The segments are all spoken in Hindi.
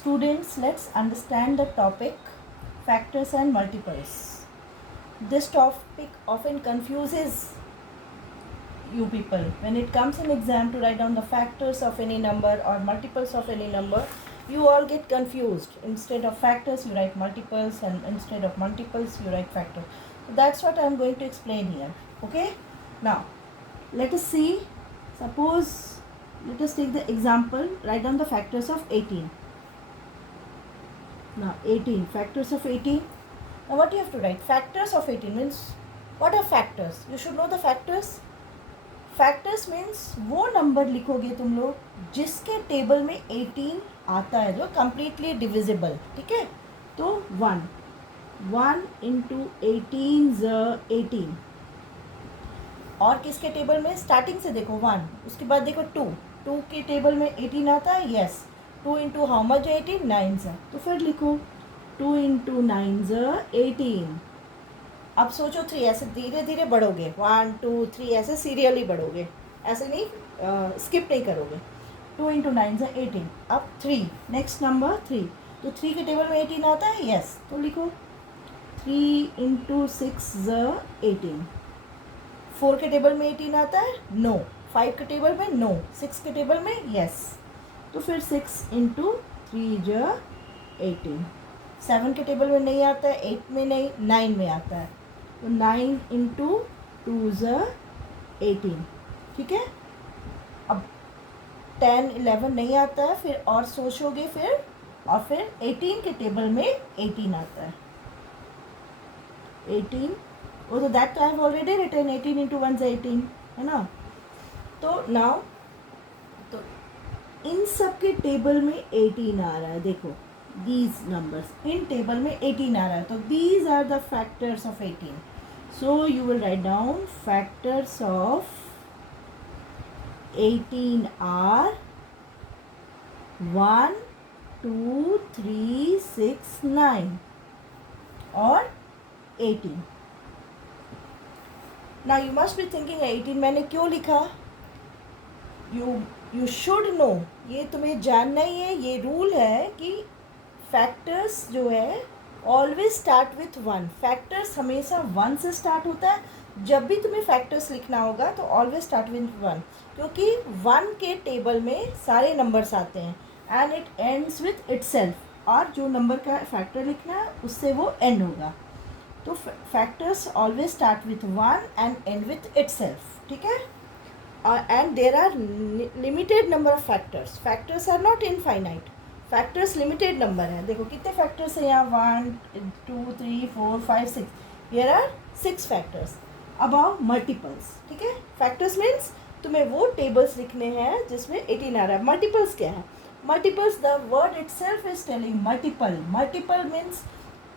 Students, let's understand the topic factors and multiples. This topic often confuses you people. When it comes in exam to write down the factors of any number or multiples of any number, you all get confused. Instead of factors, you write multiples, and instead of multiples, you write factors. So that's what I am going to explain here. Okay? Now, let us see. Suppose, let us take the example, write down the factors of 18. Now 18, factors of 18. Now what you have to write? Factors of 18 means, what are factors? You should know the factors. Factors means वो नंबर लिखोगे तुम लोग जिसके टेबल में 18 आता है, जो कम्प्लीटली डिविजिबल. ठीक है, तो 1 इंटू 18. और किसके टेबल में? स्टार्टिंग से देखो 1, उसके बाद देखो 2 के टेबल में 18 आता है. Yes, 2 into how much? 18, 9 है. तो फिर लिखो 2 इंटू 9 18. अब सोचो 3, ऐसे धीरे धीरे बढ़ोगे. 1 2 3 ऐसे सीरियली बढ़ोगे, ऐसे नहीं स्किप नहीं करोगे. 2 इंटू 9 18. अब 3, नेक्स्ट नंबर 3. तो 3 के टेबल में 18 आता है. यस, तो लिखो 3 इंटू 6 18. 4 के टेबल में 18 आता है. नो. 5 के टेबल में नो. 6 के टेबल में यस. तो फिर 6 इंटू 3 18. 7 के टेबल में नहीं आता है, 8 में नहीं, 9 में आता है. तो 9 इंटू 2 18. ठीक है, अब 10 11 नहीं आता है. फिर और सोचोगे फिर, और फिर 18 के टेबल में 18 आता है. 18, तो that I have already written. 18 into 1 18 है ना. तो नाउ तो इन सब के टेबल में 18 आ रहा है. देखो these numbers in टेबल में 18 आ रहा है. तो these are the factors of 18. So you will write down factors of 18 are 1 2 3 6 9 और 18. Now you must be thinking 18 मैंने क्यों लिखा? You should know, ये तुम्हें जानना ही है. ये रूल है कि फैक्टर्स जो है ऑलवेज स्टार्ट विथ 1. फैक्टर्स हमेशा 1 से स्टार्ट होता है. जब भी तुम्हें फैक्टर्स लिखना होगा तो ऑलवेज स्टार्ट विथ 1, क्योंकि 1 के टेबल में सारे नंबर्स आते हैं and it ends with itself. और जो नंबर का फैक्टर लिखना है उससे वो एंड होगा. तो factors always start with 1 and end with itself. ठीक है, and there are limited number of factors. Factors are not infinite. Factors limited number है. देखो कितने फैक्टर्स हैं यहाँ? 1 2 3 4 5 6. Here are 6 factors. About multiples. ठीक है, फैक्टर्स मीन्स तुम्हें वो टेबल्स लिखने हैं जिसमें 18 आ रहा है. मल्टीपल्स क्या है? Multiples, the word itself is telling multiple. Multiple means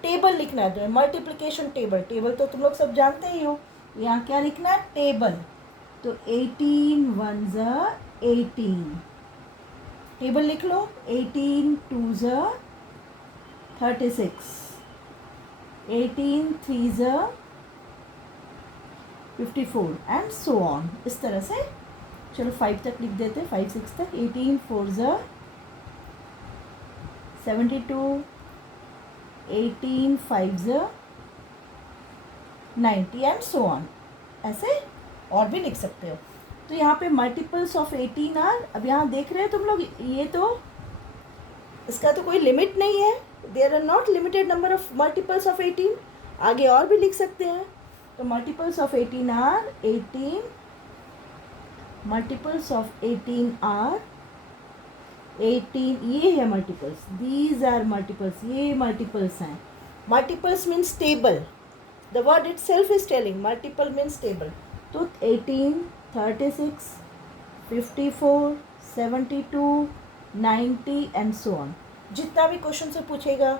table लिखना है. तो मल्टीप्लिकेशन टेबल. टेबल तो तुम लोग सब जानते ही हो. यहाँ क्या लिखना है? टेबल. तो 18 1 18. टेबल लिख लो. 18 2 36. 18 3 54 एंड सो ऑन. इस तरह से चलो 5 तक लिख देते. 5 6 तक. 18 4 72. 18 5 90 एंड सो ऑन. ऐसे और भी लिख सकते हो. तो यहाँ पे मल्टीपल्स ऑफ 18 आर. अब यहाँ देख रहे हो तुम लोग, ये तो इसका तो कोई लिमिट नहीं है. There are not limited number of multiples of 18. आगे और भी लिख सकते हैं. तो multiples of 18 are 18. Multiples of 18 are 18. ये है मल्टीपल्स. These are multiples. ये मल्टीपल्स हैं. Multiples means table. The word itself is telling multiple means table. तो 18 36 54 72 90 एंड सो ऑन. जितना भी क्वेश्चन से पूछेगा,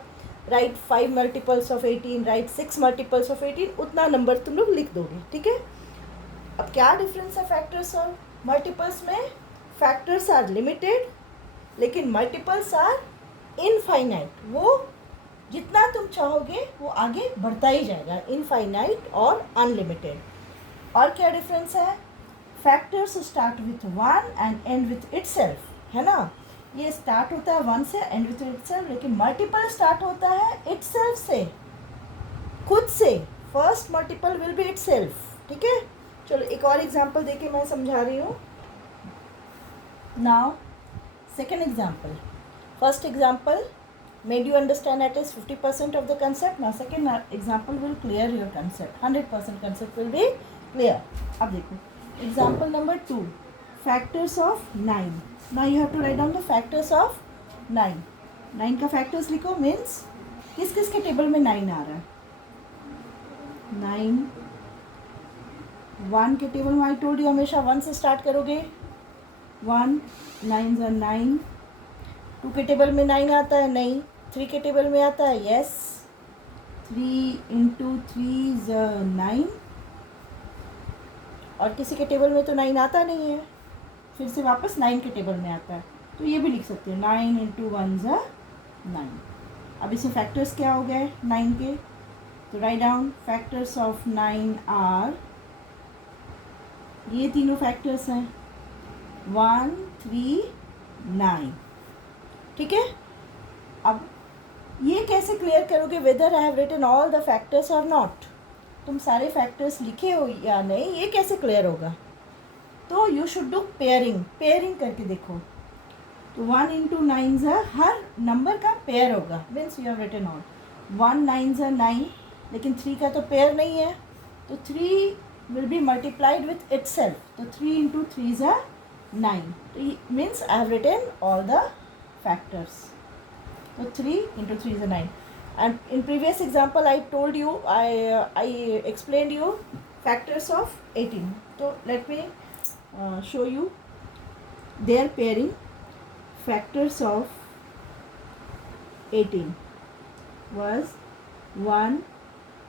right 5 multiples of 18, right 6 multiples of 18, उतना नंबर तुम लोग लिख दोगे. ठीक है. अब क्या डिफरेंस है फैक्टर्स और मल्टीपल्स में? फैक्टर्स आर लिमिटेड, लेकिन मल्टीपल्स आर इनफाइनाइट. वो जितना तुम चाहोगे वो आगे बढ़ता ही जाएगा. इनफाइनाइट और अनलिमिटेड. और क्या डिफरेंस है? Factors start with 1 and end with itself, है ना. ये स्टार्ट होता है 1 से एंड विथ इटसेल्फ, लेकिन मल्टीपल स्टार्ट होता है इटसेल्फ से, खुद से। First multiple will be itself, ठीक है। चलो एक और एग्जांपल देके मैं समझा रही हूँ। Now second example, first example made you understand at least 50% of the concept. Now second example will clear your concept, 100% concept will be clear. अब देखो example number 2, factors of 9. Now you have to write down the factors of 9. 9 का factors लिखो, means किस किस के टेबल में 9 आ रहा है। 9 1 के टेबल में, आई टोल्ड यू हमेशा 1 से स्टार्ट करोगे। 1 9 ज़ा 9। 2 के टेबल में 9 आता है, नहीं। 3 के टेबल में आता है, यस। 3 इंटू 3 ज़ा 9। और किसी के टेबल में तो 9 आता नहीं है, फिर से वापस 9 के टेबल में आता है, तो ये भी लिख सकते हैं 9 इंटू 1 ज़ा 9। अब इसमें फैक्टर्स क्या हो गए 9 के, तो write down factors of 9 are, ये तीनों फैक्टर्स हैं 1 3 9, ठीक है। अब ये कैसे क्लियर करोगे, whether I have written all the factors और नॉट, तुम सारे फैक्टर्स लिखे हो या नहीं, ये कैसे क्लियर होगा। तो you should do pairing, pairing करके देखो। तो 1 इंटू 9 ज़ा, हर नंबर का पेयर होगा, means you have written all. 1 9 ज़ा 9, लेकिन 3 का तो पेयर नहीं है, तो 3 will be multiplied with itself, तो 3 इंटू 3 ज़ा 9, तो means I have written all the factors. So 3 into 3 is a 9. And in previous example I told you, I explained you factors of 18. So let me show you their pairing. Factors of 18 was 1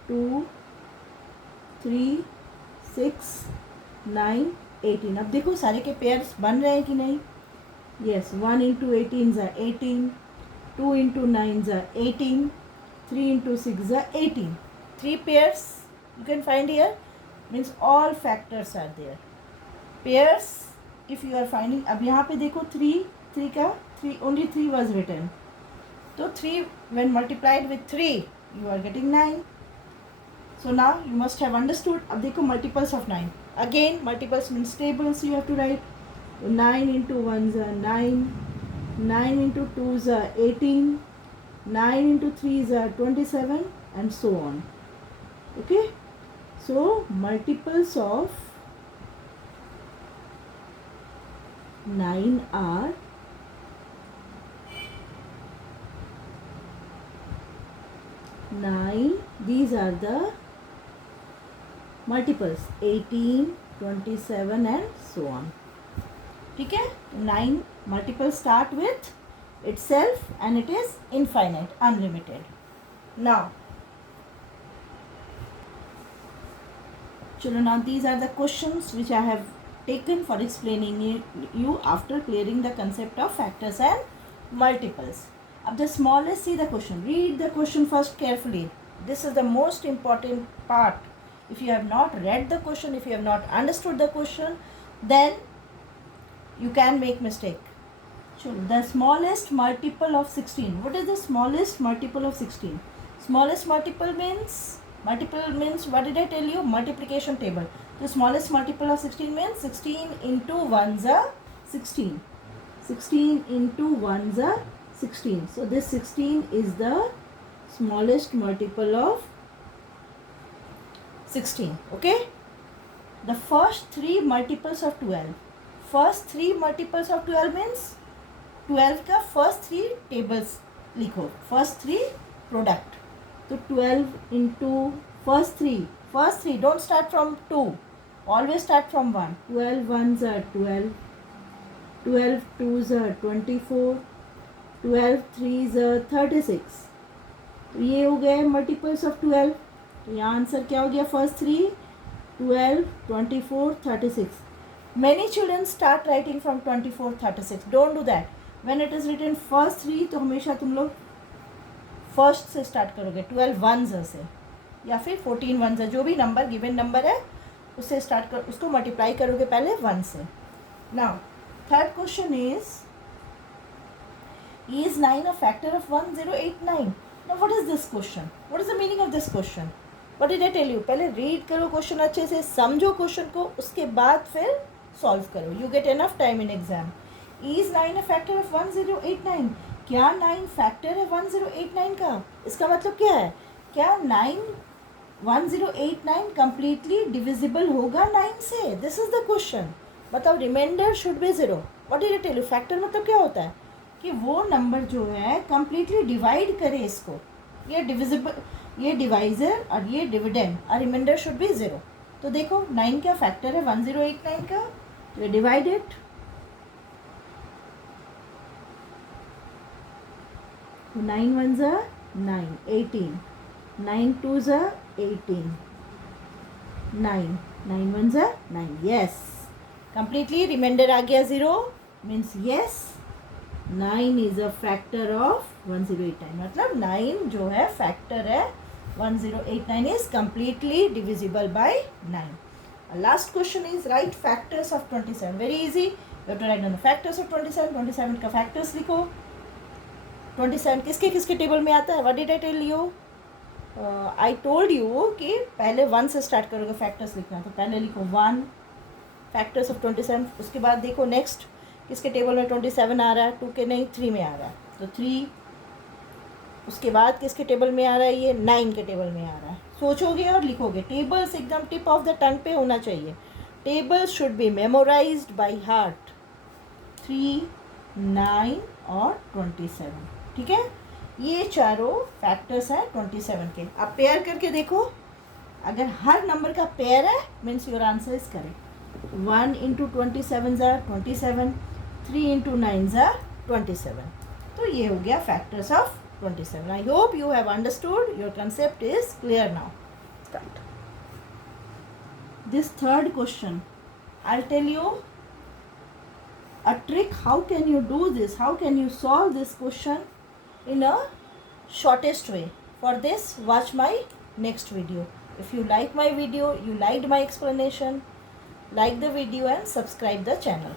2 3 6 9 18. अब देखो सारे के पेयर्स बन रहे हैं कि नहीं। Yes, 1 into 18 is 18, 2 into 9 is 18, 3 into 6 is 18. 3 pairs you can find here, means all factors are there. Pairs if you are finding, अब यहाँ पे देखो 3 का 3, only 3 was written, तो 3 when multiplied with 3 you are getting 9. So now you must have understood. अब देखो multiples of 9, again multiples means tables you have to write. 9 into 1 is 9, 9 into 2 is 18, 9 into 3 is 27, and so on. Okay, so multiples of 9 are 9, these are the multiples 18, 27 and so on. ठीक है, 9 multiple start with itself and it is infinite, unlimited. Now children, now these are the questions which I have taken for explaining you after clearing the concept of factors and multiples. अब the smallest, see the question, read the question first carefully. This is the most important part. If you have not read the question, if you have not understood the question, then you can make mistake. So the smallest multiple of 16. What is the smallest multiple of 16? Smallest multiple means what did I tell you? Multiplication table. The smallest multiple of 16 means 16 into 1 is 16. 16 into 1 is 16. So this 16 is the smallest multiple of 16. Okay. The first 3 multiples of 12. First 3 multiples of 12 means 12 का first 3 tables लिखो, first 3 product. तो 12 into first 3, don't start from 2, always start from 1. 12 ones are 12, 12 twos are 24, 12 threes are 36. तो ये हो गए multiples of 12. तो यहाँ आंसर क्या हो गया, first 3 12, 24, 36. Many children start writing from 24, 36. Don't do that. When it is written first 3, तो हमेशा तुम लोग फर्स्ट से स्टार्ट करोगे, 12 वंस से या फिर 14 वंस, जो भी नंबर गिवन नंबर है उससे स्टार्ट कर, उसको मल्टीप्लाई करोगे पहले 1 से. Now third question is Is 9 a factor of 1089? Now what is this question? What is the meaning of this question? What did I tell you? पहले रीड करो क्वेश्चन अच्छे से, समझो क्वेश्चन को, उसके बाद फिर सॉल्व करो. You get enough time in exam. Is 9 a factor of 1089? क्या 9 फैक्टर है 1089 का? इसका मतलब क्या है? क्या 1089 कम्प्लीटली डिविजिबल होगा 9 से? This is the question. मतलब remainder should be 0. What did I tell you? Factor मतलब क्या होता है कि वो नंबर जो है कम्प्लीटली डिवाइड करे इसको. ये डिविजिबल, ये डिवाइजर और ये डिविडेंड और रिमाइंडर शुड बी 0. तो देखो 9 क्या फैक्टर है 1089 का? ये डिवाइडेड 9 1 ज़ा 9, 18, 9 2 ज़ा 18, 9, 9 1 ज़ा 9. यस, कम्प्लीटली रिमाइंडर आ गया 0. Means yes, 9 is a factor of 1089. मतलब 9 जो है फैक्टर है 1089 is completely divisible by 9. Last question is write factors of 27. Very easy. You have to write down the factors of 27. 27 का फैक्टर्स लिखो. 27 किसके किसके टेबल में आता है? What did I tell you? I told you कि पहले 1 से स्टार्ट करोगे फैक्टर्स लिखना. तो पहले लिखो 1 फैक्टर्स ऑफ 27. उसके बाद देखो नेक्स्ट किसके टेबल में 27 आ रहा है? 2 के नहीं 3 में आ रहा है, तो 3. उसके बाद किसके टेबल में आ रहा है? ये 9 के टेबल में आ रहा है. सोचोगे और लिखोगे. टेबल्स एकदम टिप ऑफ द टंग पे होना चाहिए. Tables should be memorised by heart. 3, 9 और 27. ठीक है, ये चारों फैक्टर्स हैं 27 के. आप पेयर करके देखो. अगर हर नंबर का पेयर है means your answer is correct. 1 into 27 ज़ा 27, 3 इंटू 9 ज़ा 27. तो ये हो गया factors of 27. I hope you have understood. Your concept is clear now. Start this third question. I will tell you a trick. How can you do this? How can you solve this question in a shortest way? For this, watch my next video. If you like my video, you liked my explanation, like the video and subscribe the channel.